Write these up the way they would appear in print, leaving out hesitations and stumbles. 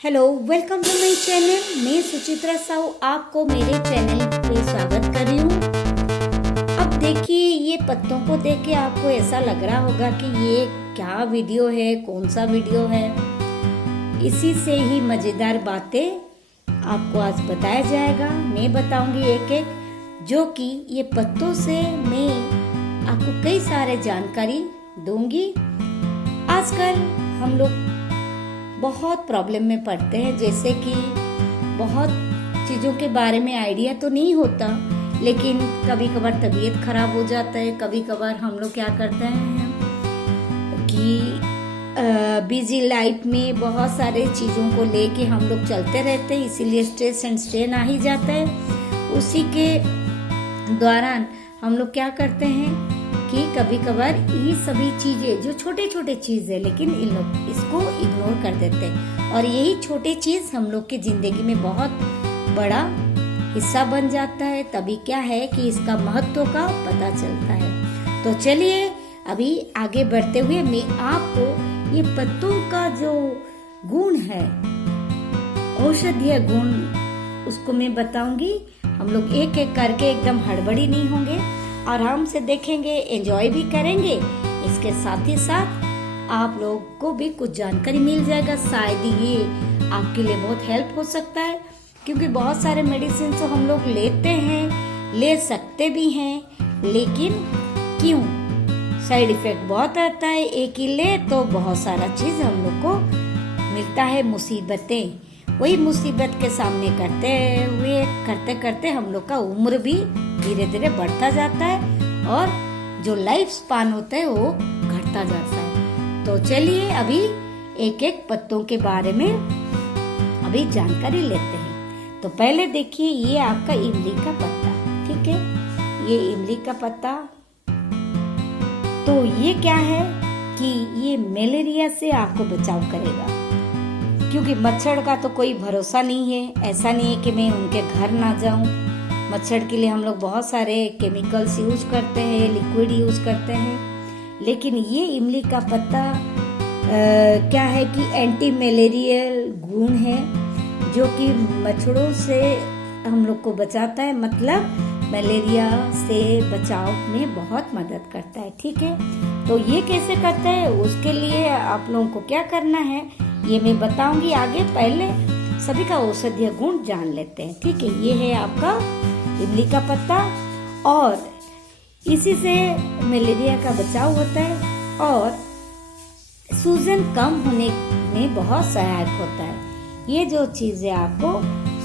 Hello, welcome to my channel. मैं सुचित्रा साहू आपको मेरे चैनल पे स्वागत कर रही हूँ। अब देखिए, ये पत्तों को देख के आपको ऐसा लग रहा होगा कि ये क्या वीडियो है, कौन सा वीडियो है। इसी से ही मज़ेदार बातें आपको आज बताया जाएगा। मैं बताऊंगी एक एक, जो कि ये पत्तों से मैं आपको कई सारे जानकारी दूंगी। आजकल हम लोग बहुत प्रॉब्लम में पड़ते हैं, जैसे कि बहुत चीज़ों के बारे में आइडिया तो नहीं होता, लेकिन कभी कभार तबीयत खराब हो जाता है। कभी कभार हम लोग क्या करते हैं कि बिजी लाइफ में बहुत सारे चीज़ों को लेके हम लोग चलते रहते हैं, इसीलिए स्ट्रेस एंड स्ट्रेन आ ही जाता है। उसी के दौरान हम लोग क्या करते हैं कि कभी कभार ये सभी चीजें जो छोटे छोटे चीज है, लेकिन इन लोग इसको इग्नोर कर देते हैं, और यही छोटे चीज हम लोग की जिंदगी में बहुत बड़ा हिस्सा बन जाता है। तभी क्या है कि इसका महत्व का पता चलता है। तो चलिए अभी आगे बढ़ते हुए मैं आपको ये पत्तों का जो गुण है, औषधीय गुण, उसको मैं बताऊंगी। हम लोग एक एक करके एकदम हड़बड़ी नहीं होंगे, आराम से देखेंगे, एंजॉय भी करेंगे। इसके साथ ही साथ आप लोग को भी कुछ जानकारी मिल जाएगा। शायद ये आपके लिए बहुत हेल्प हो सकता है, क्योंकि बहुत सारे मेडिसिन तो हम लोग लेते हैं, ले सकते भी हैं, लेकिन क्यों साइड इफेक्ट बहुत आता है। एक ही ले तो बहुत सारा चीज हम लोग को मिलता है, मुसीबतें। वही मुसीबत के सामने करते करते हम लोग का उम्र भी धीरे धीरे बढ़ता जाता है, और जो लाइफ स्पान होता है वो घटता जाता है। तो चलिए अभी एक एक पत्तों के बारे में अभी जानकारी लेते हैं। तो पहले देखिए, ये आपका इमली का पत्ता, ठीक है। ये इमली का पत्ता, तो ये क्या है कि ये मलेरिया से आपको बचाव करेगा, क्योंकि मच्छर का तो कोई भरोसा नहीं है। ऐसा नहीं है कि मैं उनके घर ना जाऊं। मच्छर के लिए हम लोग बहुत सारे केमिकल्स यूज करते हैं, लिक्विड यूज करते हैं, लेकिन ये इमली का पत्ता क्या है कि एंटी मलेरियल गुण है, जो कि मच्छरों से हम लोग को बचाता है, मतलब मलेरिया से बचाव में बहुत मदद करता है, ठीक है। तो ये कैसे करता है, उसके लिए आप लोगों को क्या करना है ये मैं बताऊंगी आगे। पहले सभी का औषधीय गुण जान लेते हैं, ठीक है। ये है आपका इमली का पत्ता, और इसी से मलेरिया का बचाव होता है, और सूजन कम होने में बहुत सहायक होता है। ये जो चीज है आपको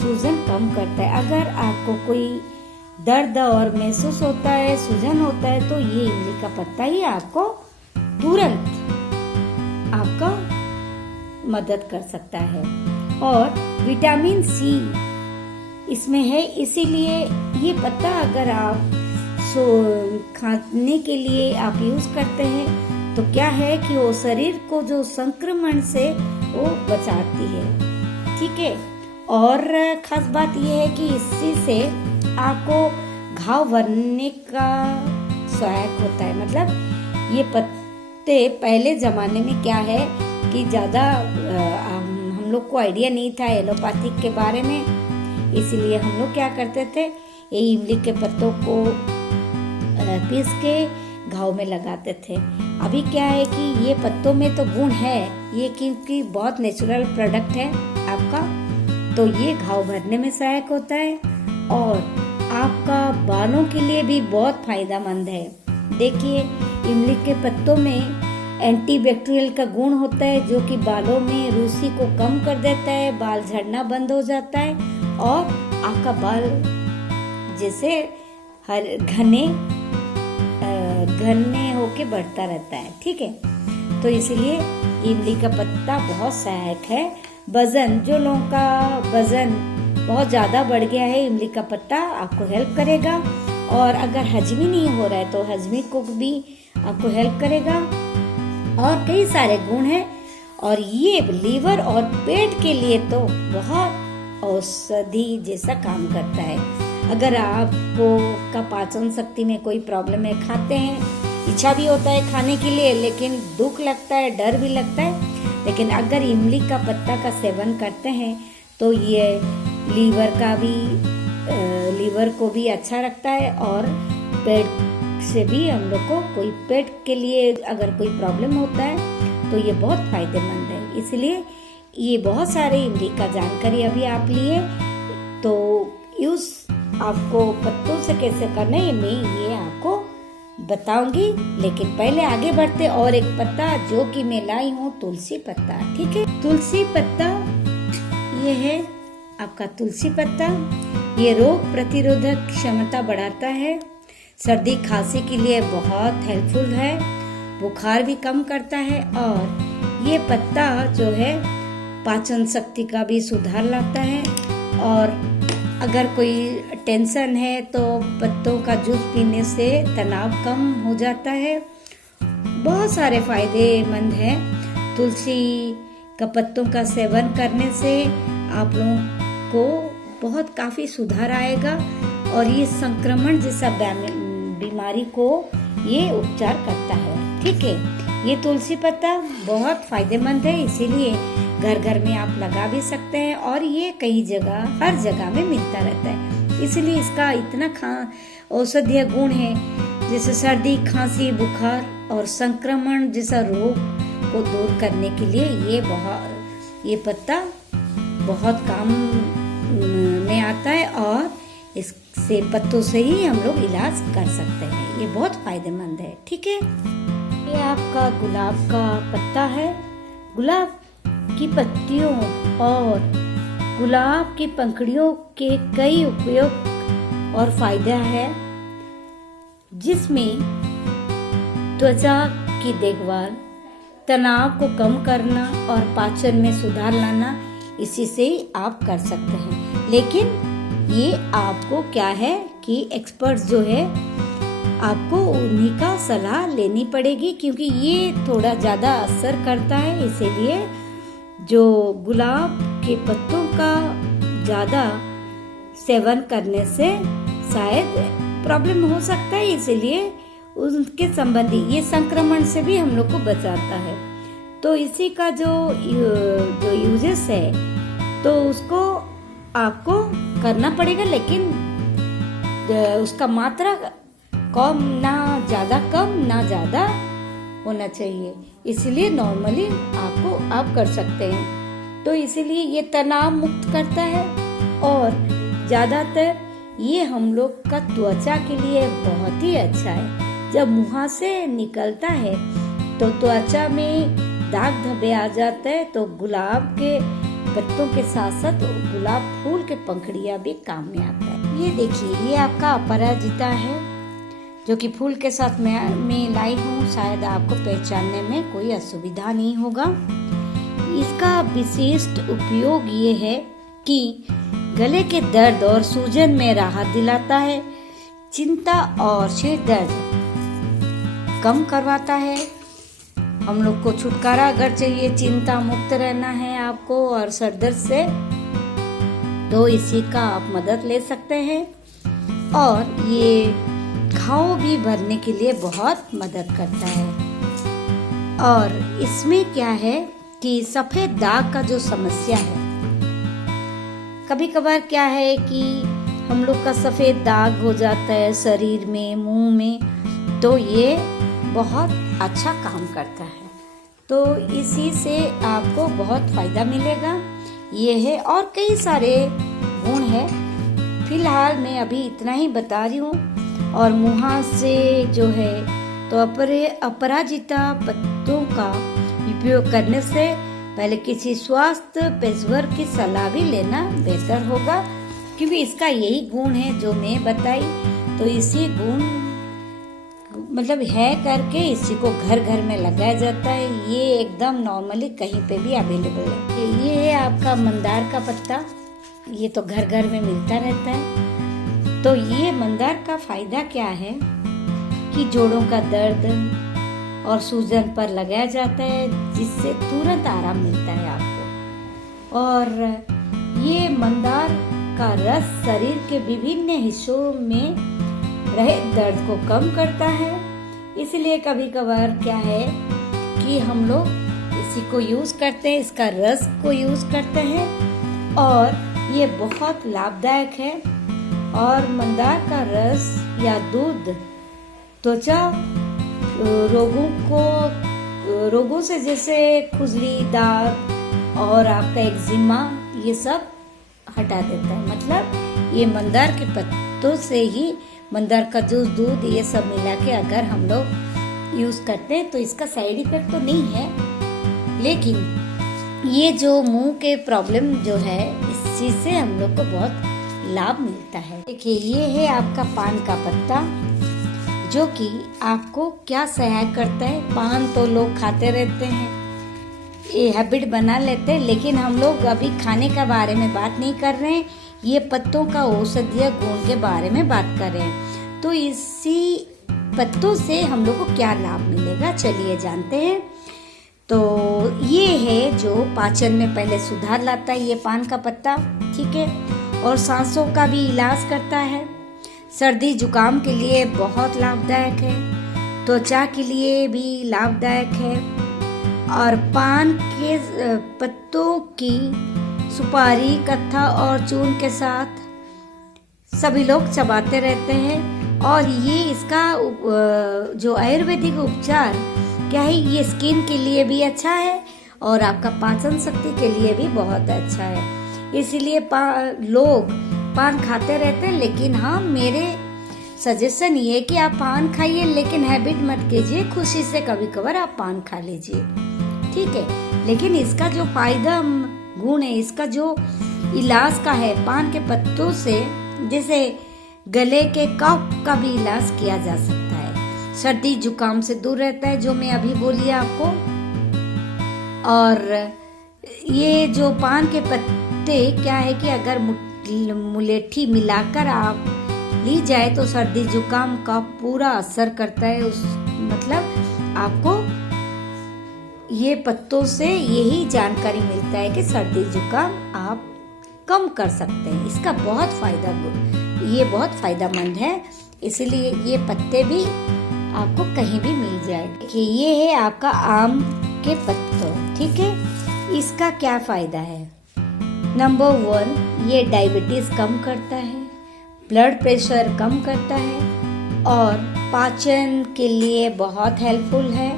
सूजन कम करता है। अगर आपको कोई दर्द और महसूस होता है, सूजन होता है, तो ये इमली का पत्ता ही आपको तुरंत आपका मदद कर सकता है। और विटामिन सी इसमें है, इसीलिए ये पत्ता अगर आप खाने के लिए आप यूज करते हैं, तो क्या है कि वो शरीर को जो संक्रमण से वो बचाती है, ठीक है। और खास बात ये है कि इसी से आपको घाव भरने का सहायक होता है। मतलब ये पत्ते पहले जमाने में क्या है कि ज्यादा हम लोग को आइडिया नहीं था एलोपैथिक के बारे में, इसलिए हम लोग क्या करते थे, ये इमली के पत्तों को पीस के घाव में लगाते थे। अभी क्या है कि ये पत्तों में तो गुण है, ये क्योंकि बहुत नेचुरल प्रोडक्ट है आपका, तो ये घाव भरने में सहायक होता है, और आपका बालों के लिए भी बहुत फायदेमंद है। देखिए, इमली के पत्तों में एंटीबैक्टीरियल का गुण होता है, जो कि बालों में रूसी को कम कर देता है, बाल झड़ना बंद हो जाता है, और आपका बाल जैसे हर घने होके बढ़ता रहता है, ठीक है। तो इसलिए इमली का पत्ता बहुत सहायक है। वजन, जो लोगों का वजन बहुत ज्यादा बढ़ गया है, इमली का पत्ता आपको हेल्प करेगा। और अगर हजमी नहीं हो रहा है, तो हजमी को भी आपको हेल्प करेगा, और कई सारे गुण हैं। और ये लीवर और पेट के लिए तो बहुत औषधि जैसा काम करता है। अगर आपको का पाचन शक्ति में कोई प्रॉब्लम है, खाते हैं, इच्छा भी होता है खाने के लिए, लेकिन दुख लगता है, डर भी लगता है, लेकिन अगर इमली का पत्ता का सेवन करते हैं तो ये लीवर को भी अच्छा रखता है, और पेट से भी हम लोग को कोई पेट के लिए अगर कोई प्रॉब्लम होता है तो ये बहुत फायदेमंद है। इसलिए ये बहुत सारे इमली का जानकारी अभी आप लिए, तो यूज आपको पत्तों से कैसे करना है मैं ये आपको बताऊंगी। लेकिन पहले आगे बढ़ते, और एक पत्ता जो कि मैं लाई हूँ तुलसी पत्ता, ठीक है। तुलसी पत्ता ये है आपका तुलसी पत्ता। ये रोग प्रतिरोधक क्षमता बढ़ाता है, सर्दी खांसी के लिए बहुत हेल्पफुल है, बुखार भी कम करता है, और ये पत्ता जो है पाचन शक्ति का भी सुधार लाता है। और अगर कोई टेंशन है तो पत्तों का जूस पीने से तनाव कम हो जाता है। बहुत सारे फायदेमंद हैं। तुलसी का पत्तों का सेवन करने से आप लोगों को बहुत काफ़ी सुधार आएगा, और ये संक्रमण जैसा बीमारी को ये उपचार करता है, ठीक है। ये तुलसी पत्ता बहुत फायदेमंद है, इसीलिए घर घर में आप लगा भी सकते हैं, और ये कई जगह हर जगह में मिलता रहता है। इसलिए इसका इतना औषधीय गुण है, जैसे सर्दी खांसी बुखार और संक्रमण जैसा रोग को दूर करने के लिए ये पत्ता बहुत काम में आता है, और इससे पत्तों से ही हम लोग इलाज कर सकते हैं। ये बहुत फायदेमंद है, ठीक है। ये आपका गुलाब का पत्ता है। गुलाब की पत्तियों और गुलाब की पंखुड़ियों के कई उपयोग और फायदा है, जिसमें त्वचा की देखभाल, तनाव को कम करना और पाचन में सुधार लाना, इसी से आप कर सकते हैं। लेकिन ये आपको क्या है कि एक्सपर्ट्स जो है आपको उन्हीं का सलाह लेनी पड़ेगी, क्योंकि ये थोड़ा ज़्यादा असर करता है। इसीलिए जो गुलाब के पत्तों का ज़्यादा सेवन करने से शायद प्रॉब्लम हो सकता है, इसीलिए उनके संबंधी ये संक्रमण से भी हम लोग को बचाता है। तो इसी का जो यूजेस है तो उसको आपको करना पड़ेगा, लेकिन उसका मात्रा कम ना ज़्यादा होना चाहिए। इसलिए नॉर्मली आप कर सकते हैं। तो इसीलिए ये तनाव मुक्त करता है, और ज़्यादातर ये हम लोग का त्वचा के लिए बहुत ही अच्छा है। जब मुँह से निकलता है तो त्वचा में दाग धब्बे आ जाते हैं, तो गुलाब के पत्तों के साथ साथ गुलाब फूल के पंखुड़ियाँ भी काम में आता है। ये देखिए, ये आपका अपराजिता है, जो कि फूल के साथ मैं लाई हूँ। शायद आपको पहचानने में कोई असुविधा नहीं होगा। इसका विशिष्ट उपयोग ये है कि गले के दर्द और सूजन में राहत दिलाता है, चिंता और सिर दर्द कम करवाता है। हम लोग को छुटकारा अगर चाहिए, चिंता मुक्त रहना है आपको और सर दर्द से, तो इसी का आप मदद ले सकते हैं। और ये घाव भी भरने के लिए बहुत मदद करता है। और इसमें क्या है कि सफेद दाग का जो समस्या है, कभी कभार क्या है कि हम लोग का सफेद दाग हो जाता है शरीर में, मुंह में, तो ये बहुत अच्छा काम करता है। तो इसी से आपको बहुत फायदा मिलेगा। ये है, और कई सारे गुण है। फिलहाल मैं अभी इतना ही बता रही हूँ। और मुँह से जो है तो अपराजिता पत्तों का उपयोग करने से पहले किसी स्वास्थ्य पेशेवर की सलाह भी लेना बेहतर होगा, क्योंकि इसका यही गुण है जो मैं बताई। तो इसी गुण मतलब है करके इसी को घर घर में लगाया जाता है। ये एकदम नॉर्मली कहीं पे भी अवेलेबल है। ये है आपका मंदार का पत्ता, ये तो घर घर में मिलता रहता है। तो ये मंदार का फायदा क्या है कि जोड़ों का दर्द और सूजन पर लगाया जाता है, जिससे तुरंत आराम मिलता है आपको। और ये मंदार का रस शरीर के विभिन्न हिस्सों में रहे दर्द को कम करता है। इसलिए कभी कभार क्या है कि हम लोग इसी को यूज करते हैं, इसका रस को यूज करते हैं और ये बहुत लाभदायक है। और मंदार का रस या दूध त्वचा रोगों से जैसे खुजली, दाग और आपका एक्जिमा ये सब हटा देता है। मतलब ये मंदार के पत्तों से ही मंदार का जूस, दूध ये सब मिला के अगर हम लोग यूज करते हैं तो इसका साइड इफेक्ट तो नहीं है, लेकिन ये जो मुंह के प्रॉब्लम जो है इस चीज से हम लोग को बहुत लाभ मिलता है। देखिए ये है आपका पान का पत्ता, जो कि आपको क्या सहायक करता है। पान तो लोग खाते रहते हैं, ये हैबिट बना लेते हैं, लेकिन हम लोग अभी खाने का बारे में बात नहीं कर रहे हैं, ये पत्तों का औषधीय गुण के बारे में बात कर रहे हैं। तो इसी पत्तों से हम लोग को क्या लाभ मिलेगा, चलिए जानते हैं। तो ये है जो पाचन में पहले सुधार लाता है, ये पान का पत्ता, ठीक है। और सांसों का भी इलाज करता है, सर्दी जुकाम के लिए बहुत लाभदायक है, त्वचा के लिए भी लाभदायक है। और पान के पत्तों की सुपारी, कत्था और चूर्ण के साथ सभी लोग चबाते रहते हैं। और ये इसका जो आयुर्वेदिक उपचार क्या है, ये स्किन के लिए भी अच्छा है और आपका पाचन शक्ति के लिए भी बहुत अच्छा है। इसीलिए लोग पान खाते रहते हैं, लेकिन हाँ मेरे सजेशन ये है कि आप पान खाइए, लेकिन हैबिट मत कीजिए, खुशी से कभी कभार आप पान खा लीजिए, ठीक है। लेकिन इसका जो फायदा गुण है, इसका जो इलाज का है, पान के पत्तों से जैसे गले के कफ का भी इलाज किया जा सकता है, सर्दी जुकाम से दूर रहता है, जो मैं अभी बोली आपको। और ये जो पान के पत्ते क्या है कि अगर मुलेठी मिलाकर आप ली जाए तो सर्दी जुकाम का पूरा असर करता है। मतलब आपको ये पत्तों से यही जानकारी मिलता है कि सर्दी जुकाम आप कम कर सकते हैं। इसका बहुत ये बहुत फायदेमंद है, इसलिए ये पत्ते भी आपको कहीं भी मिल जाए। देखिए ये है आपका आम के पत्तों, ठीक है। इसका क्या फायदा है? नंबर 1, ये डायबिटीज कम करता है, ब्लड प्रेशर कम करता है और पाचन के लिए बहुत हेल्पफुल है।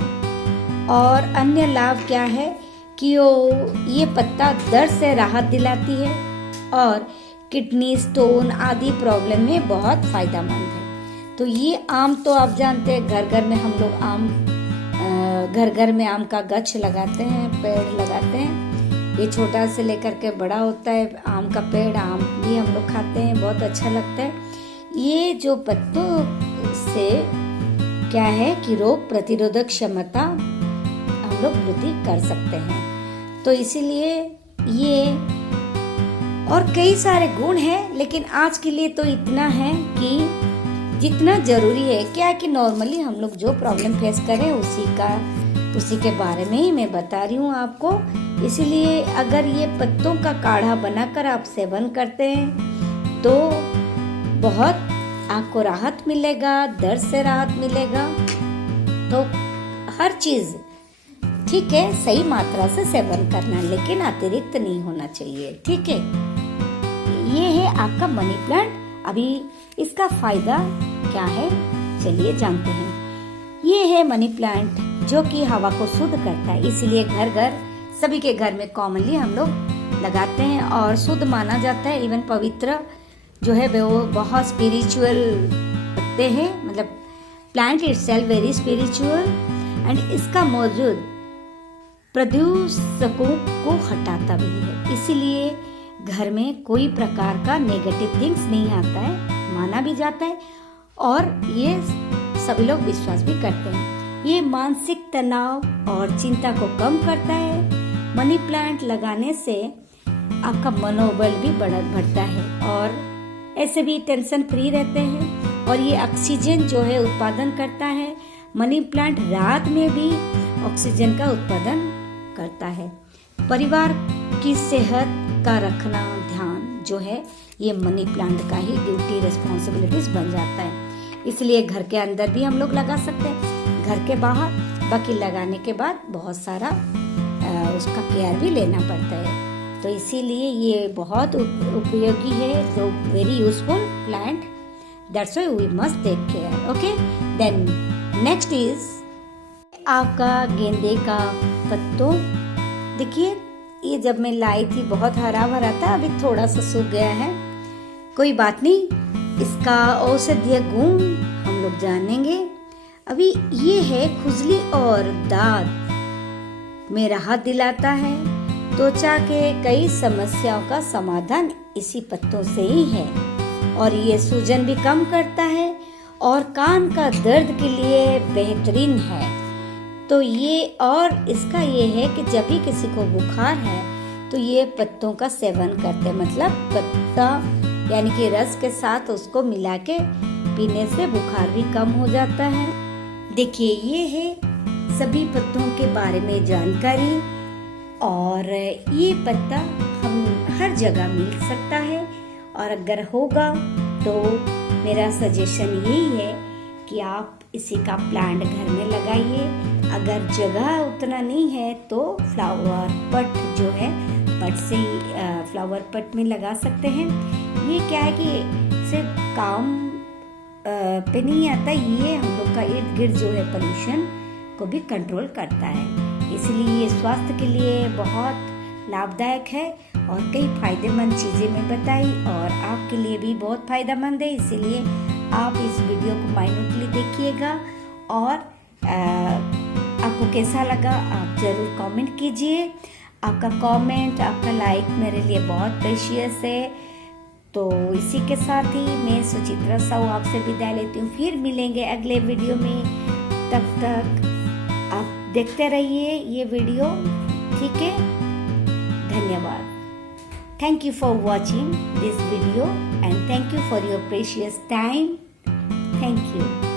और अन्य लाभ क्या है कि ये पत्ता दर्द से राहत दिलाती है और किडनी स्टोन आदि प्रॉब्लम में बहुत फायदेमंद है। तो ये आम तो आप जानते हैं, घर घर में हम लोग घर में आम का गछ लगाते हैं, पेड़ लगाते हैं। ये छोटा से लेकर के बड़ा होता है आम का पेड़, आम भी हम लोग खाते हैं, बहुत अच्छा लगता है। ये जो पत्तों से क्या है कि रोग प्रतिरोधक क्षमता हम लोग वृद्धि कर सकते हैं। तो इसीलिए ये और कई सारे गुण हैं, लेकिन आज के लिए तो इतना है कि जितना जरूरी है। क्या कि नॉर्मली हम लोग जो प्रॉब्लम फेस करें उसी के बारे में ही मैं बता रही हूँ आपको। इसीलिए अगर ये पत्तों का काढ़ा बनाकर आप सेवन करते हैं तो बहुत आपको राहत मिलेगा, दर्द से राहत मिलेगा। तो हर चीज ठीक है, सही मात्रा से सेवन करना, लेकिन अतिरिक्त नहीं होना चाहिए, ठीक है। ये है आपका मनी प्लांट। अभी इसका फायदा क्या है चलिए जानते हैं। ये है मनी प्लांट जो कि हवा को शुद्ध करता है, इसलिए घर सभी के घर में कॉमनली हम लोग लगाते हैं और शुद्ध माना जाता है। इवन पवित्र जो है वो बहुत स्पिरिचुअल पत्ते हैं, मतलब plant itself very spiritual. And इसका मौजूद प्रदूषकों को हटाता भी है, इसीलिए घर में कोई प्रकार का नेगेटिव थिंग्स नहीं आता है, माना भी जाता है और ये सभी लोग विश्वास भी करते हैं। ये मानसिक तनाव और चिंता को कम करता है। मनी प्लांट लगाने से आपका मनोबल भी बढ़ता है और ऐसे भी टेंशन फ्री रहते हैं। और ये ऑक्सीजन जो है उत्पादन करता है। मनी प्लांट रात में भी ऑक्सीजन का उत्पादन करता है। परिवार की सेहत का रखना ध्यान जो है ये मनी प्लांट का ही ड्यूटी रिस्पॉन्सिबिलिटीज बन जाता है। इसलिए घर के अंदर भी हम लोग लगा सकते हैं, घर के बाहर। बाकी लगाने के बाद बहुत सारा उसका केयर भी लेना पड़ता है। तो इसीलिए ये बहुत उपयोगी है, तो very useful plant, that's why we must take care. Okay, then next is आपका गेंदे का पत्तों। देखिए ये जब मैं लाई थी बहुत हरा भरा था, अभी थोड़ा सा सूख गया है, कोई बात नहीं, इसका औषधीय गुण हम लोग जानेंगे। अभी ये है खुजली और दाद में राहत दिलाता है। त्वचा के कई समस्याओं का समाधान इसी पत्तों से ही है, और ये सूजन भी कम करता है और कान का दर्द के लिए बेहतरीन है। तो ये और इसका ये है कि जब भी किसी को बुखार है तो ये पत्तों का सेवन करते, मतलब पत्ता यानी कि रस के साथ उसको मिला के पीने से बुखार भी कम हो जाता है। देखिए ये है सभी पत्तों के बारे में जानकारी, और ये पत्ता हम हर जगह मिल सकता है, और अगर होगा तो मेरा सजेशन यही है कि आप इसी का प्लांट घर में लगाइए। अगर जगह उतना नहीं है तो फ्लावर पट जो है, पट से फ्लावर पट में लगा सकते हैं। ये क्या है कि सिर्फ काम पे नहीं आता, ये हम लोग का इर्द गिर्द जो है पोल्यूशन को भी कंट्रोल करता है, इसलिए ये स्वास्थ्य के लिए बहुत लाभदायक है और कई फायदेमंद चीज़ें मैं बताई, और आपके लिए भी बहुत फायदेमंद है। इसीलिए आप इस वीडियो को माइन्यूटली देखिएगा, और आपको कैसा लगा आप ज़रूर कमेंट कीजिए। आपका कमेंट, आपका लाइक मेरे लिए बहुत प्रेशियस है। तो इसी के साथ ही मैं सुचित्रा साहू आपसे विदाई लेती हूँ, फिर मिलेंगे अगले वीडियो में। तब तक आप देखते रहिए ये वीडियो, ठीक है? धन्यवाद। Thank you for watching this video and thank you for your precious time. Thank you.